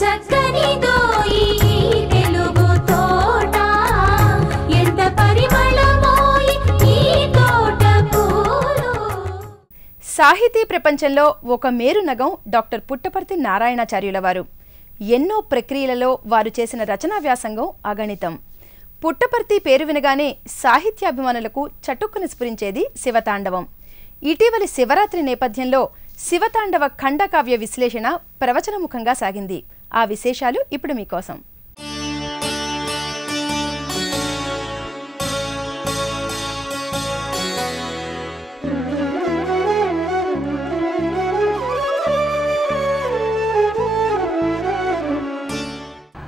చక్కనిదో ఈ తెలుగు తోట, ఎంత పరిమళమో ఈ తోట పూలు. సాహితీ ప్రపంచంలో ఒక మేరునగం డాక్టర్ పుట్టపర్తి నారాయణాచార్యుల వారు. ఎన్నో ప్రక్రియలలో వారు చేసిన రచనా వ్యాసంగం అగణితం. పుట్టపర్తి పేరు వినగానే సాహిత్యాభిమానులకు చటుక్కున స్ఫురించేది శివతాండవం. ఇటీవలి శివరాత్రి నేపథ్యంలో శివతాండవ ఖండకావ్య విశ్లేషణ ప్రవచనముఖంగా సాగింది. ఆ విశేషాలు ఇప్పుడు మీకోసం.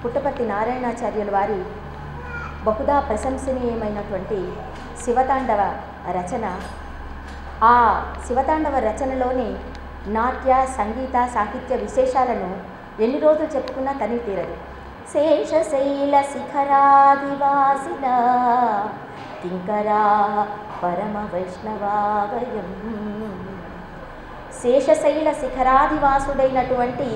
పుట్టపర్తి నారాయణాచార్యుల వారి బహుదా ప్రశంసనీయమైనటువంటి శివతాండవ రచన. ఆ శివతాండవ రచనలోని నాట్య సంగీత సాహిత్య విశేషాలను ఎన్ని రోజులు చెప్పుకున్నా తని తీరదు. శేషశైల శిఖరాదివాసిన కింకరా పరమ వైష్ణవావయం. శేషశైల శిఖరాదివాసుడైనటువంటి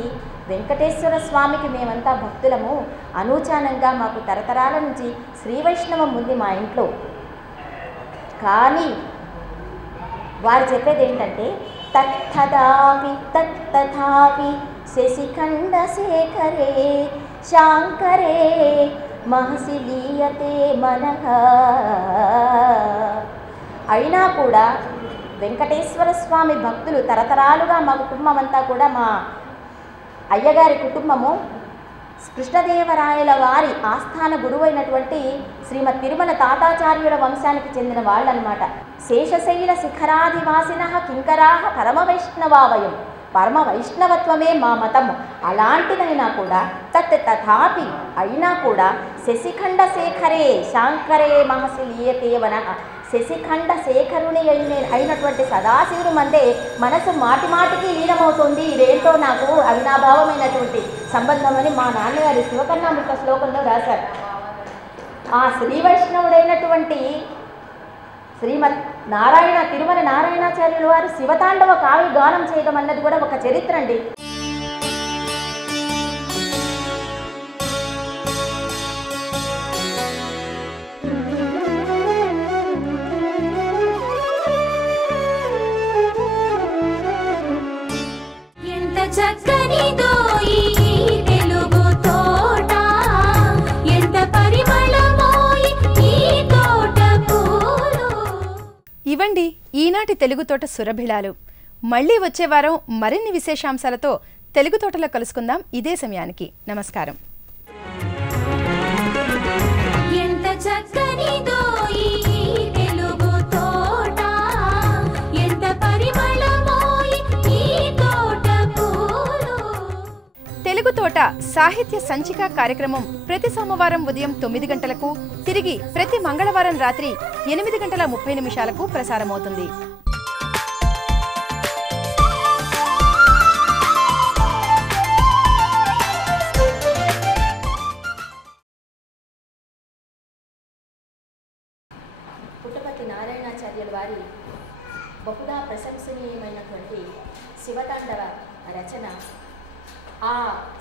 వెంకటేశ్వర స్వామికి మేమంతా భక్తులము. అనూచానంగా మాకు తరతరాల నుంచి శ్రీ వైష్ణవం ఉంది మా ఇంట్లో. కానీ వారు చెప్పేది ఏంటంటే తత్తథాపి తత్తథాపి శశిఖండ శేఖరే శాంకరే మహసి లీయతే మనః. అయినా కూడా వెంకటేశ్వర స్వామి భక్తులు తరతరాలుగా మా కుటుంబం అంతా కూడా, మా అయ్యగారి కుటుంబము కృష్ణదేవరాయల వారి ఆస్థాన గురువైనటువంటి శ్రీమద్ తిరుమల తాతాచార్యుల వంశానికి చెందిన వాళ్ళనమాట. శేషశైల శిఖరాదివాసిన కింకరాహ పరమ వైష్ణవావయం. పరమ వైష్ణవత్వమే మా మతము. అలాంటిదైనా కూడా తథాపి అయినా కూడా శశిఖండ శేఖరే శాంకరే మహసి లీయతే వనః. శశిఖండ శేఖరుని అయినటువంటి సదాశివుడు మందే మనసు మాటి మాటికి లీనమవుతుంది. ఇదేంటో నాకు అవినాభావమైనటువంటి సంబంధం అని మా నాన్నగారి శివకర్ణామృత శ్లోకంలో రాశారు. ఆ శ్రీ వైష్ణవుడైనటువంటి శ్రీమద్ నారాయణ తిరుమల నారాయణాచార్యుల వారు శివతాండవ కావ్య గానం చేయడం అన్నది కూడా ఒక చరిత్ర అండి. చక్కనిదో ఈ తెలుగు తోట, ఎంత పరిమళమో ఈ తోట పూలు. ఇవండి ఈనాటి తెలుగు తోట సురభిళాలు. మళ్ళీ వచ్చే వారం మరిన్ని విశేషాంశాలతో తెలుగు తోటలో కలుసుకుందాం ఇదే సమయానికి. నమస్కారం. ఎంత చక్కనిదో ఈ తెలుగు తోట, ఎంత పరిమళమో ఈ తోట పూలు. తెలుగు తోట సాహిత్య సంచిక కార్యక్రమం ప్రతి సోమవారం ఉదయం 9 గంటలకు, తిరిగి ప్రతి మంగళవారం రాత్రి 8:30 ప్రసారమవుతుంది. పుట్టపర్తి నారాయణాచార్యుల వారి బహుదా ప్రశంసనీయమైనటువంటి శివతాండవ రచన. ఆ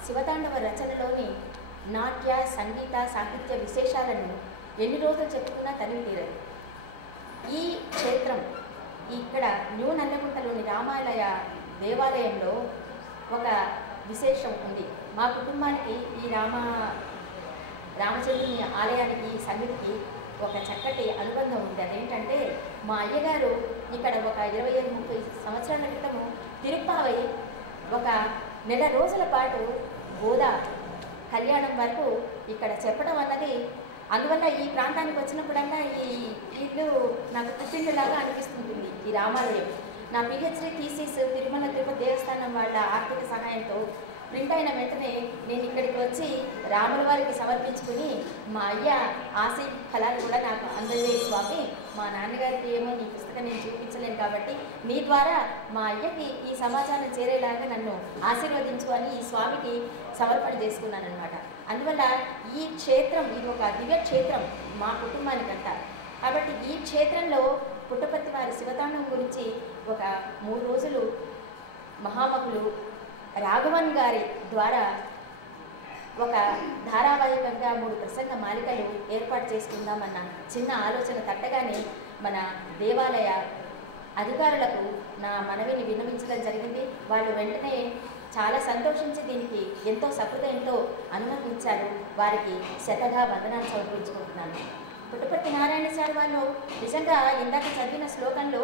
శివతాండవ రచనలోని నాట్య సంగీత సాహిత్య విశేషాలను ఎన్ని రోజులు చెప్పుకున్నా తనివి తీరదు. ఈ క్షేత్రం ఇక్కడ న్యూ నల్లగుంటలోని రామాలయ దేవాలయంలో ఒక విశేషం ఉంది. మా కుటుంబానికి ఈ రామచంద్రుని ఆలయానికి సన్నిధికి ఒక చక్కటి అనుబంధం ఉంది. అదేంటంటే మా అయ్యగారు ఇక్కడ ఒక 25-30 సంవత్సరాల క్రితము తిరుప్పావై ఒక నెల రోజుల పాటు గోదా కళ్యాణం వరకు ఇక్కడ చెప్పడం అన్నది, అందువల్ల ఈ ప్రాంతానికి వచ్చినప్పుడల్లా ఈ ఇల్లు నాకు పుట్టిండులాగా అనిపిస్తుంటుంది. ఈ రామాలయం నా పిహెచ్డి థీసిస్ తిరుమల తిరుపతి దేవస్థానం వాళ్ళ ఆర్థిక సహాయంతో ప్రింట్ అయిన వెంటనే నేను ఇక్కడికి వచ్చి రాముల వారికి సమర్పించుకుని మా అయ్య ఆశీ ఫలాలు కూడా నాకు అందజేయ స్వామి. మా నాన్నగారికి ఏమో నీ పుస్తకం నేను చూపించలేను కాబట్టి మీ ద్వారా మా అయ్యకి ఈ సమాచారం చేరేలాగా నన్ను ఆశీర్వదించు అని ఈ స్వామికి సమర్పణ చేసుకున్నాను అనమాట. అందువల్ల ఈ క్షేత్రం ఇది ఒక దివ్య క్షేత్రం మా కుటుంబానికంతా. కాబట్టి ఈ క్షేత్రంలో పుట్టపర్తి వారి శివతాండవం గురించి ఒక 3 రోజులు మహామహులు రాఘవన్ గారి ద్వారా ఒక ధారావాహికంగా 3 ప్రసంగ మాలికలు ఏర్పాటు చేసుకుందామన్న చిన్న ఆలోచన తట్టగానే మన దేవాలయ అధికారులకు నా మనవిని విన్నవించడం జరిగింది. వాళ్ళు వెంటనే చాలా సంతోషించి దీనికి ఎంతో సహృదయంతో అనుమతించారు. వారికి శతగా వందనాలు సమర్పించుకుంటున్నాను. పుట్టపర్తి నారాయణాచార్య వాళ్ళు నిజంగా ఇందాక చదివిన శ్లోకంలో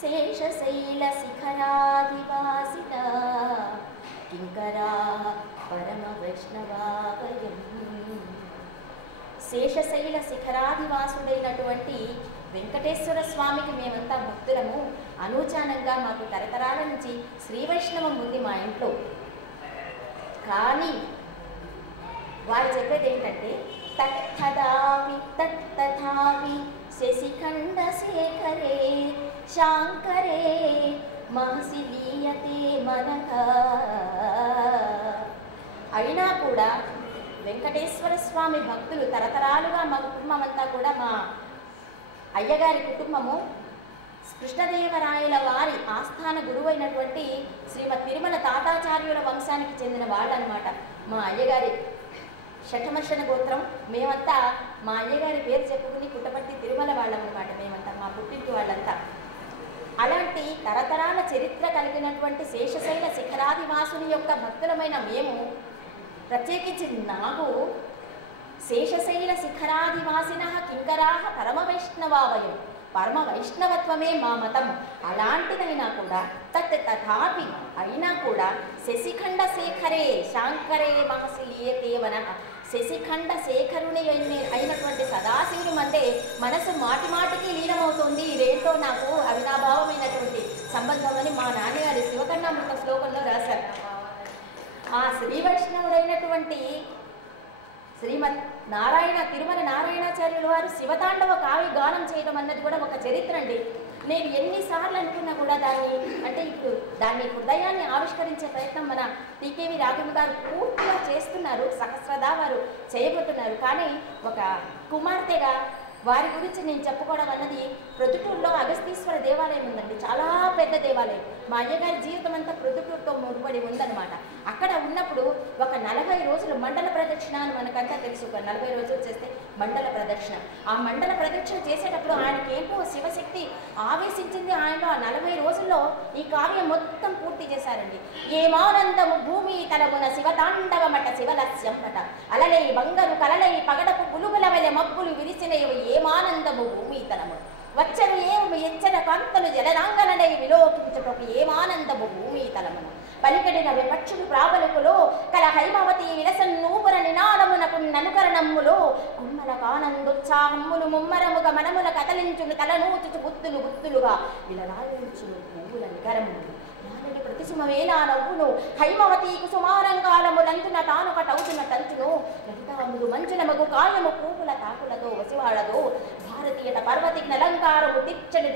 శేషశైల శిఖరాదివాసిన కింకరా పరమ వైష్ణవావయం, శేషశైల శిఖరాదివాసుడైనటువంటి వెంకటేశ్వర స్వామికి మేమంతా భక్తులము. అనూచానంగా మాకు తరతరాల నుంచి శ్రీ వైష్ణవం ఉంది మా ఇంట్లో. కానీ వారు చెప్పేది ఏంటంటే తత్తదాపి తత్తథాపి శశిఖండ శేఖరే శాంకరే మహసి లీయతే మనః. అయినా కూడా వెంకటేశ్వర స్వామి భక్తులు తరతరాలుగా మా కుటుంబం అంతా కూడా, మా అయ్యగారి కుటుంబము కృష్ణదేవరాయల వారి ఆస్థాన గురువైనటువంటి శ్రీమద్ తిరుమల తాతాచార్యుల వంశానికి చెందిన వాళ్ళనమాట. మా అయ్యగారి షఠమర్షణ గోత్రం. మేమంతా మా అయ్యగారి పేరు చెప్పుకుని పుట్టపర్తి తిరుమల వాళ్ళం అనమాట. మేమంతా మా పుట్టింటి వాళ్ళంతా. అలాంటి తరతరాల చరిత్ర కలిగినటువంటి శేషశైల శిఖరాదివాసుని యొక్క భక్తులమైన మేము, ప్రత్యేకించి నాకు శేషశైల శిఖరాదివాసిన కింకరాహ పరమ వైష్ణవావయం, పరమ వైష్ణవత్వమే మా మతం. అలాంటిదైనా కూడా తథాపి అయినా కూడా శశిఖండ శేఖరే శాంకరే మహసి లీయతే మనః, శశిఖండ శేఖరుని అయినటువంటి సదాశివుని మందే మనసు మాటి మాటికి లీనమవుతుంది. ఇదేంటో నాకు అవినాభావమైనటువంటి సంబంధం అని మా నాన్నగారి శివకర్ణామృత శ్లోకంలో రాశారు. ఆ శ్రీ వైష్ణవుడైనటువంటి శ్రీమద్ నారాయణ తిరుమల నారాయణాచార్యుల వారు శివతాండవ కావ్య గానం చేయడం అన్నది కూడా ఒక చరిత్ర అండి. నేను ఎన్నిసార్లు అనుకున్నా కూడా దాన్ని హృదయాన్ని ఆవిష్కరించే ప్రయత్నం మన టీకేవి రాఘవ గారు పూర్తిగా చేస్తున్నారు. సహస్రదా వారు చేయబోతున్నారు. కానీ ఒక కుమార్తెగా వారి గురించి నేను చెప్పుకోవడం అన్నది, ప్రొద్దుటూరులో అగస్తీశ్వర దేవాలయం ఉందండి. చాలా పెద్ద దేవాలయం. మా అయ్యగారి జీవితం అంతా ప్రొద్దుటూరుతో ముడిపడి ఉందన్నమాట. అక్కడ ఉన్నప్పుడు ఒక 40 రోజులు మండల ప్రదక్షిణ అని మనకంతా తెలుసు. ఒక 40 రోజులు చేస్తే మండల ప్రదక్షిణ. ఆ మండల ప్రదక్షిణ చేసేటప్పుడు ఆయనకి ఏంటో శివశక్తి ఆవేశించింది. ఆయనలో ఆ 40 రోజుల్లో ఈ కావ్యం మొత్తం పూర్తి చేశారండి. ఏమానందము భూమి తలమున శివతాండవమట శివలస్యం పట, అలలై బంగారు కలలై పగడపు పులుగుల వెలె మబ్బులు విరిసినవి ఏమానందము భూమి తలము, వచ్చను ఏమి ఎచ్చన కాంతలు జలరాంగనై విలోకించుటకు ఏమానందము భూమి తలమును, పలికడిన విపక్షుడు ప్రాబలుకులో కల హైమవతి విలసన్నూపుర నినాదమునకు ననుకరణమ్ములో కుమ్మల కానందోత్సాహమ్ములు ముమ్మరముగా మనముల కదలించును తలనూచుచు గుత్తులు గుత్తులుగా విలలాయించును పువ్వుల నికరములు నాలుగు ప్రతిసుమవేలా నవ్వును హైమవతి కుసుమారంగాలములందున తానుకటవుతున్న తంచును లలితాములు మంచునమగు కాయము పూపుల తాకులతో వసివాడదో భారతీయత పర్వతికి అలంకారము తిచ్చడి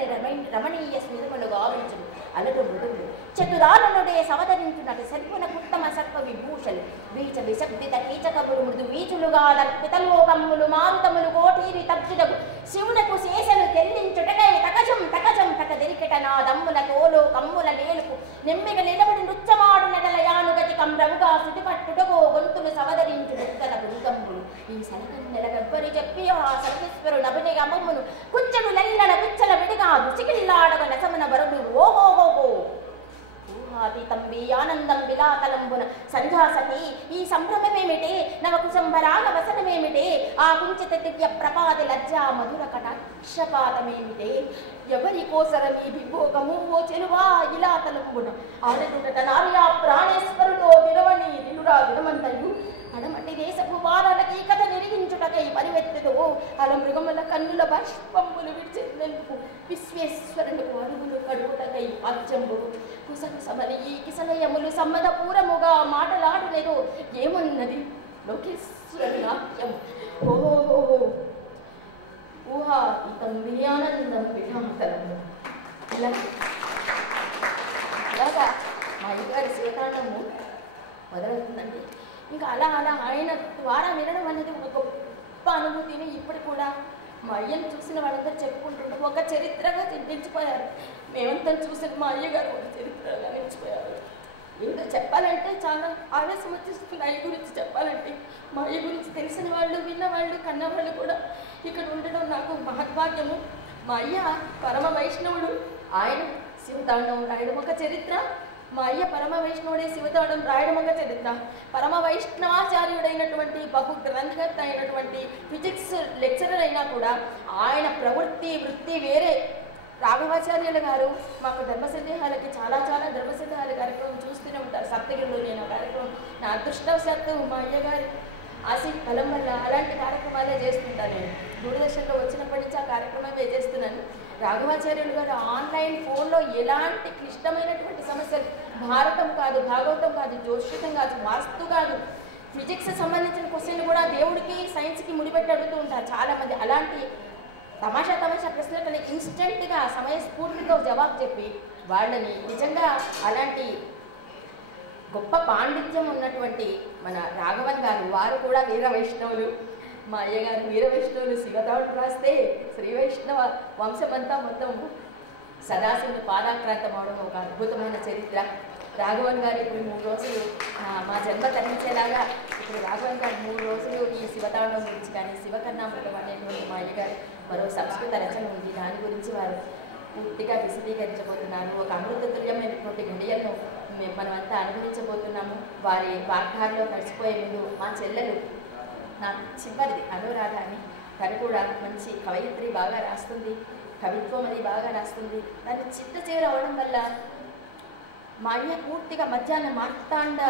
రమణీయ స్మితములు గావించును అలటు మృదువులు చతురాలనుడే సవతరించునటు సర్పున ఉత్తమ సర్ప విభూషలు వీచ విశబ్దిత కీచకములు మృదు వీచులుగా దర్పితలోకమ్ములు మారుతములు కోటీరి తప్చుటకు శివునకు శేషలు తెల్లించుటకై తకజం తకజం తక దెరికెట నా దమ్ముల తోలో కమ్ముల నేలుపు నెమ్మిగ నిలబడి నృత్యమాడు నెడలయానుగతి కమ్రముగా శృతిపట్టుటకో గొంతులు సవదరించు దుఃఖల గుంకమ్ములు ఈ సలకన్నెల గబ్బరి చెప్పి ఆ సర్వేశ్వరు నభిని గమమ్మును కుచ్చడు లెల్లల కుచ్చల విడిగా రుచికిల్లాడగ నసమున వరుడు ఓహోహోహో ఊహాతీతంబి ఆనందం విలాకలంబున సంధ్యాసతి ఈ సంభ్రమమేమిటే నవకుశంభరాగ వసనమేమిటే ఆ కుంచిత దివ్య ప్రపాది లజ్జా మధుర కటాక్షపాతమేమిటే ఎవరి కోసరం ఈ విభోగము ఓ చెలువా ఇలా తలంబున ఆడనుట నార్యా ప్రాణేశ్వరుడో విరవణి నిలురా విరమంతయు అడమటి దేశపు వారాలకి కథ నిరిగించుటకై పరివెత్తుతో అల మృగముల కన్నుల బాష్పంబులు విడిచెందుకు విశ్వేశ్వరునికి అడుగులు కడుగుటకై ఆజ్యంబు కుసలు సమలి ఈ కిసలయములు సమ్మదపూరముగా మాటలాడలేదు ఏమున్నది లోకేశ్వరి నాట్యం ఓహో ఊహా ఇతం వినయానందం విధాంతరము ఇలాగా మా అయ్యగారి శివతాండము మొదలవుతుందండి. ఇంకా అలా అలా ఆయన ద్వారా వినడం అనేది ఒక గొప్ప అనుభూతిని ఇప్పుడు కూడా మా అయ్యను చూసిన వాళ్ళందరూ చెప్పుకుంటుంటే ఒక చరిత్రగా నిలిచిపోయారు. మేమంతా చూసిన మా అయ్యగారు ఒక చరిత్రగా నిలిచిపోయారు. ఏదో చెప్పాలంటే చాలా ఆవేశం వచ్చేస్తుంది అయ్య గురించి చెప్పాలంటే. మా అయ్య గురించి తెలిసిన వాళ్ళు, విన్నవాళ్ళు, కన్నవాళ్ళు కూడా ఇక్కడ ఉండడం నాకు మహద్భాగ్యము. మా అయ్య పరమ వైష్ణవుడు. ఆయన శివతాండవం రాయడం ఒక చరిత్ర. మా అయ్య పరమ వైష్ణవుడే శివతాండవం రాయడం ఒక చరిత్ర. పరమ వైష్ణవాచార్యుడైనటువంటి బహు గ్రంథకర్త అయినటువంటి ఫిజిక్స్ లెక్చరర్ అయినా కూడా ఆయన ప్రవృత్తి వృత్తి వేరే. రాఘవాచార్యుల గారు మాకు ధర్మసందేహాలకి చాలా ధర్మసందేహాల కార్యక్రమం చూస్తూనే ఉంటారు. సప్తగిరిలో నేను కార్యక్రమం నా అదృష్టవశాత్తు మా అయ్య గారి బలం వల్ల అలాంటి కార్యక్రమాలే చేస్తుంటాను. నేను దూరదర్శన్లో వచ్చినప్పటి నుంచి ఆ కార్యక్రమమే చేస్తున్నాను. రాఘవాచార్యులు గారు ఆన్లైన్ ఫోన్లో ఎలాంటి క్లిష్టమైనటువంటి సమస్యలు, భారతం కాదు, భాగవతం కాదు, జ్యోతిషం కాదు, వాస్తు కాదు, ఫిజిక్స్ సంబంధించిన క్వశ్చన్లు కూడా దేవుడికి సైన్స్కి ముడిపెట్టి అడుగుతూ ఉంటారు చాలామంది. అలాంటి తమాషా ప్రశ్నలని ఇన్స్టెంట్గా సమయస్ఫూర్తితో జవాబు చెప్పి వాళ్ళని నిజంగా అలాంటి గొప్ప పాండిత్యం ఉన్నటువంటి మన రాఘవన్ గారు, వారు కూడా వీర వైష్ణవులు. మా అయ్యగారు వీర వైష్ణవులు. శివతాండవం రాస్తే శ్రీ వైష్ణవ వంశమంతా మొత్తం సదాశివుని పాదాక్రాంతం అవడం ఒక అద్భుతమైన చరిత్ర. రాఘవన్ గారు ఇప్పుడు 3 రోజులు మా జన్మ తరించేలాగా ఇప్పుడు రాఘవన్ గారు 3 రోజులు ఈ శివతాండవం గురించి కానీ శివకర్ణామృతం అనేటువంటి మా అయ్యగారు మరో సంస్కృత రచన ఉంది, దాని గురించి వారు పూర్తిగా విశదీకరించబోతున్నారు. ఒక అమృతతుల్యమైనటువంటి ఘడియలను మనమంతా అనుభవించబోతున్నాము. వారి వాగ్దాల్లో నడిచిపోయే ముందు మా చెల్లెలు, నాకు చివరిది అనురాధ అని, తను కూడా మంచి కవయిత్రి, బాగా రాస్తుంది, కవిత్వం అది బాగా రాస్తుంది. దాన్ని చిట్ట చివరి అవడం వల్ల మా అయ్య పూర్తిగా మధ్యాహ్నం మార్తాండ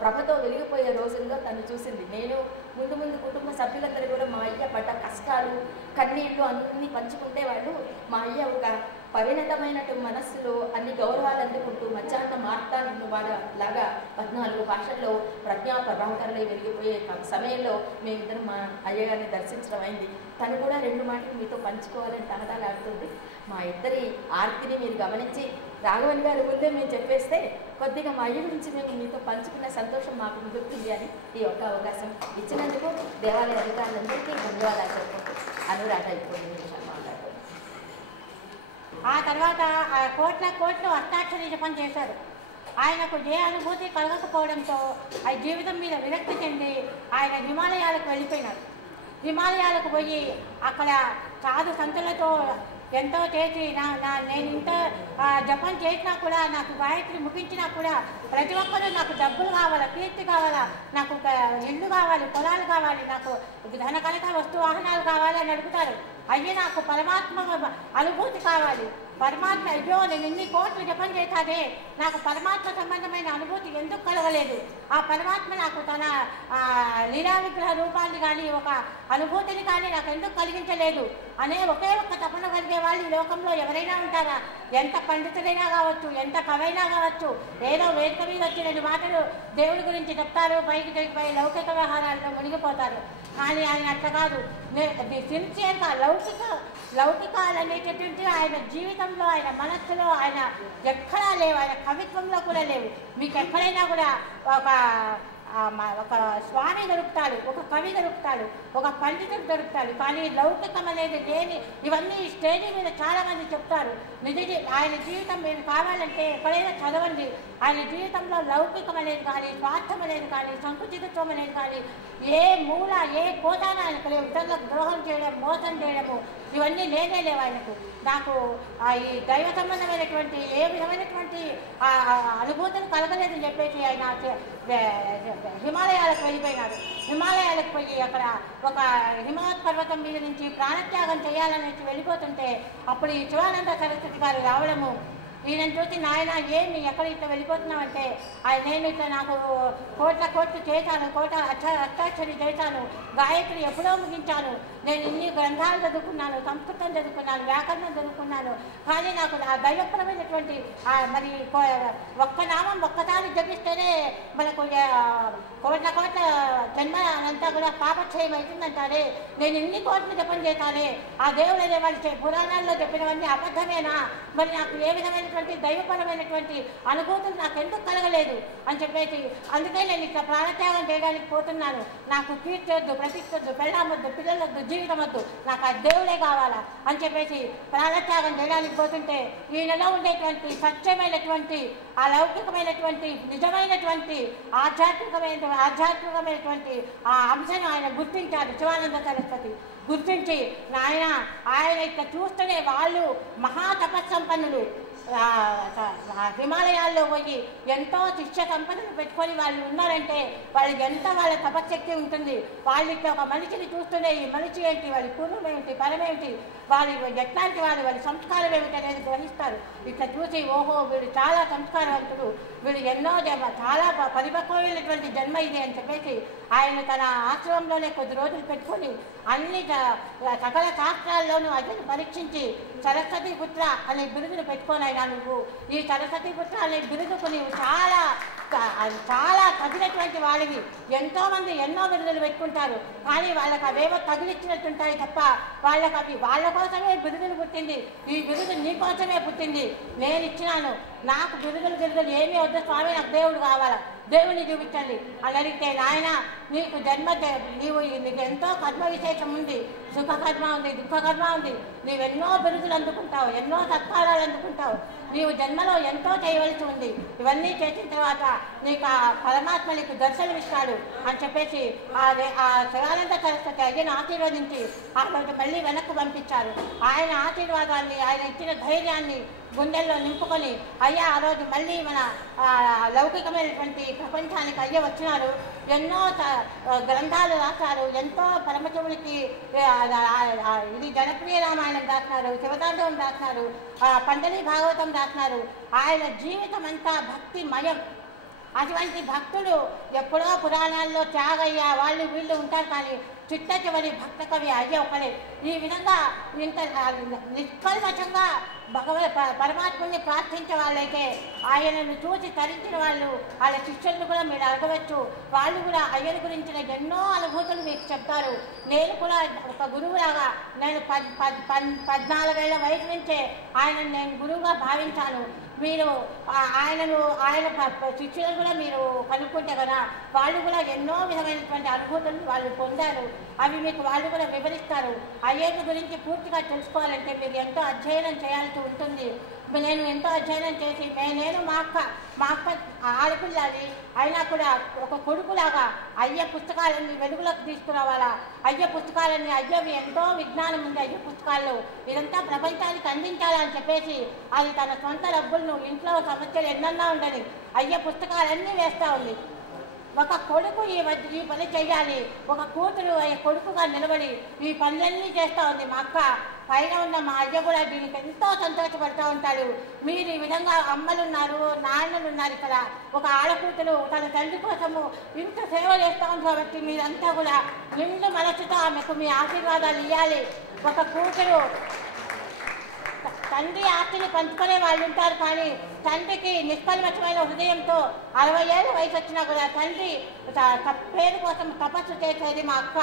ప్రభతో వెలిగిపోయే రోజుల్లో తను చూసింది. నేను ముందు కుటుంబ సభ్యులందరూ కూడా మా అయ్య పడ్డ కష్టాలు, కన్నీళ్ళు అన్నీ పంచుకుంటే వాళ్ళు మా అయ్య ఒక పరిణతమైనటు మనస్సులో అన్ని గౌరవాలు అందుకుంటూ మధ్యాహ్నం మార్తాండ లాగా 14 భాషల్లో ప్రజ్ఞాపరాంకరలై వెలిగిపోయే సమయంలో మేమిద్దరం మా అయ్యగారిని దర్శించడం అయింది. తను కూడా 2 మాటలు మీతో పంచుకోవాలని తనదాలాడుతుంది. మా ఇద్దరి ఆర్తిని మీరు గమనించి రాఘవన్ గారి ముందే మేము చెప్పేస్తే కొద్దిగా మా అయ్య గురించి మేము మీతో పంచుకున్న సంతోషం మాకు మిగులుతుంది అని ఈ ఒక్క అవకాశం ఇచ్చినందుకు దేవాలయ అధికారులందరికీ ధన్యవాదాలు చెప్పుకుంటూ అనురాధ అయిపోయింది మాట్లాడుతుంది. ఆ తర్వాత కోట్ల అష్టాక్షరి జపం చేశారు. ఆయనకు ఏ అనుభూతి కలగకపోవడంతో ఆ జీవితం మీద విరక్తి చెంది ఆయన హిమాలయాలకు వెళ్ళిపోయినారు. హిమాలయాలకు పోయి అక్కడ సాధు సంతులతో ఎంతో చేసి నేను ఇంత జపం చేసినా కూడా, నాకు గాయత్రి ముగించినా కూడా ప్రతి ఒక్కరూ నాకు డబ్బులు కావాలా, కీర్తి కావాలా, నాకు ఇల్లు కావాలి, పొలాలు కావాలి, నాకు ధన కనుక వస్తు వాహనాలు కావాలని అడుగుతారు. అయ్యి నాకు పరమాత్మ అనుభూతి కావాలి. పరమాత్మ, అయ్యో నేను ఇన్ని కోట్లు జపం చేశానే, నాకు పరమాత్మ సంబంధమైన అనుభూతి ఎందుకు కలగలేదు? ఆ పరమాత్మ నాకు తన లీలా విగ్రహ రూపాన్ని కానీ ఒక అనుభూతిని కానీ నాకు ఎందుకు కలిగించలేదు అనే ఒకే ఒక్క తపన కలిగే వాళ్ళు ఈ లోకంలో ఎవరైనా ఉంటారా? ఎంత పండితుడైనా కావచ్చు, ఎంత కవైనా కావచ్చు, ఏదో వేదిక మీద వచ్చి 2 మాటలు దేవుడి గురించి చెప్తారు, పై లౌకిక వ్యవహారాల్లో మునిగిపోతారు. కానీ ఆయన అట్లా కాదు. సిన్సియర్గా లౌకికాలు అనేటటువంటి ఆయన జీవితంలో, ఆయన మనస్సులో ఆయన ఎక్కడా లేవు, ఆయన కవిత్వంలో కూడా లేవు. మీకు ఎక్కడైనా కూడా ఒక స్వామి దొరుకుతాడు, ఒక కవి దొరుకుతాడు, ఒక పండితుడు దొరుకుతాడు. కానీ లౌకికం అనేది లేని ఇవన్నీ స్టేజీ మీద చాలామంది చెప్తారు. ఆయన జీవితం మీరు కావాలంటే ఎక్కడైనా చదవండి. ఆయన జీవితంలో లౌకికం అనేది కానీ, స్వార్థం అనేది కానీ, సంకుచితత్వం అనేది కానీ ఏ మూల ఏ కోదాన ఆయనకు లేవు. ఇతరులకు ద్రోహం చేయడం, మోసం చేయడము ఇవన్నీ లేవు ఆయనకు. నాకు ఈ దైవ సంబంధమైనటువంటి ఏ విధమైనటువంటి అనుభూతిని కలగలేదని చెప్పేసి ఆయన హిమాలయాలకు వెళ్ళిపోయినాడు. హిమాలయాలకు పోయి అక్కడ ఒక హిమవత్ పర్వతం మీద నుంచి ప్రాణత్యాగం చేయాలని వెళ్ళిపోతుంటే అప్పుడు ఈ శివానంద సరస్వతి గారు రావడము, ఈయనను చూసి నాయన ఏమి ఎక్కడ ఇట్లా వెళ్ళిపోతున్నామంటే, నేను ఇట్లా నాకు కోట్లు చేశాను, అష్టాక్షరి చేశాను, గాయత్రి ఎప్పుడో ముగించాను, నేను ఇన్ని గ్రంథాలు చదువుకున్నాను, సంస్కృతం చదువుకున్నాను, వ్యాకరణం చదువుకున్నాను, కానీ నాకు ఆ దైవపరమైనటువంటి మరి ఒక్క నామం ఒక్కసారి జపిస్తేనే మనకు కోట్ల జన్మ అంతా కూడా పాపక్షయం అవుతుందంటారే, నేను ఇన్ని కోట్లు జపం చేశానే, ఆ దేవుడు అనే వాళ్ళు పురాణాల్లో చెప్పినవన్నీ అబద్ధమేనా, మరి నాకు ఏ విధమైనటువంటి దైవపరమైనటువంటి అనుభూతులు నాకు ఎందుకు కలగలేదు అని చెప్పేసి, అందుకే నేను ఇట్లా ప్రాణత్యాగం చేయడానికి పోతున్నాను, నాకు కీర్తి వద్దు, ప్రతిష్ఠ వద్దు, పెళ్ళామొద్దు, పిల్లలొద్దు, జీవితం వద్దు, నాకు ఆ దేవుడే కావాలా అని చెప్పేసి ప్రాణత్యాగం చేయడానికి పోతుంటే ఈయనలో ఉండేటువంటి సత్యమైనటువంటి ఆ లౌకికమైనటువంటి నిజమైనటువంటి ఆధ్యాత్మికమైనటువంటి అనేటువంటి ఆ అంశాన్ని ఆయన గుర్తించారు. శివానంద సరస్వతి గుర్తించి ఆయన ఇట్లా చూస్తూనే వాళ్ళు మహాతపస్సంపన్నులు హిమాలయాల్లో పోయి ఎంతో శిష్య సంపదను పెట్టుకొని వాళ్ళు ఉన్నారంటే వాళ్ళకి ఎంత వాళ్ళ తపశక్తి ఉంటుంది. వాళ్ళకి ఒక మనిషిని చూస్తూనే ఈ మనిషి ఏంటి, వాళ్ళ పూర్వం ఏమిటి, పరమేమిటి, వాళ్ళు ఎట్లాంటి వాళ్ళ సంస్కారం ఏమిటి అనేది గ్రహిస్తారు. ఇట్లా చూసి ఓహో వీడు చాలా సంస్కారవంతుడు, వీడు ఎన్నో చాలా పరిపక్వమైనటువంటి జన్మ ఇది అని చెప్పేసి ఆయన తన ఆశ్రమంలోనే కొద్ది రోజులు పెట్టుకొని అన్ని సకల శాస్త్రాల్లోనూ అతను పరీక్షించి సరస్వతి పుత్ర అనే బిరుదును పెట్టుకొని అయినా నువ్వు ఈ సరస్వతి పుత్ర అనే బిరుదుకు నీవు చాలా చాలా తగినటువంటి వాళ్ళవి. ఎంతోమంది ఎన్నో బిరుదులు పెట్టుకుంటారు కానీ వాళ్ళకి అవేవో తగిలిచ్చినట్టుంటాయి తప్ప వాళ్ళకి అవి వాళ్ళ కోసమే బిరుదులు పుట్టింది. ఈ బిరుదు నీ కోసమే పుట్టింది. నేను ఇచ్చినాను, నాకు బిరుదులు ఏమీ వద్దు స్వామి, నాకు దేవుడు కావాలా, దేవుని చూపించండి అని అడిగితే నాయన నీకు నీకు ఎంతో కర్మ విశేషం ఉంది, సుఖకర్మ ఉంది, దుఃఖకర్మ ఉంది, నీవెన్నో బిరుదులు అందుకుంటావు, ఎన్నో సత్కారాలు అందుకుంటావు, నీవు జన్మలో ఎంతో చేయవలసి ఉంది. ఇవన్నీ చేసిన తర్వాత నీకు ఆ పరమాత్మ నీకు దర్శనమిస్తాడు అని చెప్పేసి ఆ శివానంద సరస్వతి అయ్యను ఆశీర్వదించి ఆ రోజు మళ్ళీ వెనక్కు పంపించారు. ఆయన ఆశీర్వాదాన్ని, ఆయన ఇచ్చిన ధైర్యాన్ని గుండెల్లో నింపుకొని అయ్యా ఆ రోజు మళ్ళీ మన లౌకికమైనటువంటి ప్రపంచానికి అయ్య వచ్చినారు. ఎన్నో గ్రంథాలు రాశారు, ఎంతో పరమశివునికి ఇది జనప్రియ రామాయణం రాసినారు, శివతాండవం రాసినారు, పండలి భాగవతం రాసినారు. ఆయన జీవితం అంతా భక్తిమయం. అటువంటి భక్తుడు ఎప్పుడో పురాణాల్లో త్యాగయ్య వాళ్ళు వీళ్ళు ఉంటారు కానీ చిట్ట చివరి భక్త కవి అయ్య ఒకలే. ఈ విధంగా ఇంత నిష్కల్మషంగా పరమాత్ముని ప్రార్థించే వాళ్ళైతే ఆయనను చూసి తరించిన వాళ్ళు వాళ్ళ శిష్యులను కూడా మీరు అడగవచ్చు. వాళ్ళు కూడా అయ్యని గురించిన ఎన్నో అనుభూతులు మీకు చెప్తారు. నేను కూడా ఒక గురువులాగా నేను 14 ఏళ్ల వయసు నుంచే ఆయనను నేను గురువుగా భావించాను. మీరు ఆయన శిష్యులను కూడా మీరు కనుక్కుంటే కదా వాళ్ళు కూడా ఎన్నో విధమైనటువంటి అనుభూతులు వాళ్ళు పొందారు. అవి మీకు వాళ్ళు కూడా వివరిస్తారు. అయ్యేటి గురించి పూర్తిగా తెలుసుకోవాలంటే మీరు ఎంతో అధ్యయనం చేయాల్సి ఉంటుంది. నేను ఎంతో అధ్యయనం చేసి నేను మా అక్క ఆడపిల్లాలి అయినా కూడా ఒక కొడుకులాగా అయ్య పుస్తకాలన్నీ వెలుగులోకి తీసుకురావాలా, అయ్య పుస్తకాలన్నీ అయ్యవి ఎంతో విజ్ఞానం ఉంది అయ్య పుస్తకాల్లో, ఇదంతా ప్రపంచానికి అందించాలని చెప్పేసి అది తన సొంత డబ్బులను ఇంట్లో సమస్యలు ఎన్నన్నా ఉండని అయ్య పుస్తకాలన్నీ వేస్తూ ఉంది. ఒక కొడుకు ఈ పని చెయ్యాలి, ఒక కూతురు కొడుకుగా నిలబడి ఈ పనులన్నీ చేస్తూ ఉంది. మా అక్క పైన ఉన్న మా అయ్య కూడా దీనికి ఎంతో సంతోషపడుతూ ఉంటాడు. మీరు ఈ విధంగా అమ్మలున్నారు, నాన్నలు ఉన్నారు, ఇక్కడ ఒక ఆడకూతురు తన తండ్రి కోసము ఇంత సేవ చేస్తూ ఉంది కాబట్టి మీరంతా కూడా నిండు మనసుతో ఆమెకు మీ ఆశీర్వాదాలు ఇవ్వాలి. ఒక కూతురు తండ్రి ఆస్తిని పంచుకునే వాళ్ళు ఉంటారు కానీ తండ్రికి నిష్కల్మషమైన హృదయంతో 60 ఏళ్ళ వయసు వచ్చినా కూడా తండ్రి పేరు కోసం తపస్సు చేసేది మా అక్క.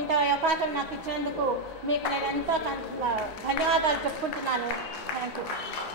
ఇంత అవకాశం నాకు ఇచ్చినందుకు మీకు నేను ఎంతో ధన్యవాదాలు చెప్పుకుంటున్నాను. Thank you.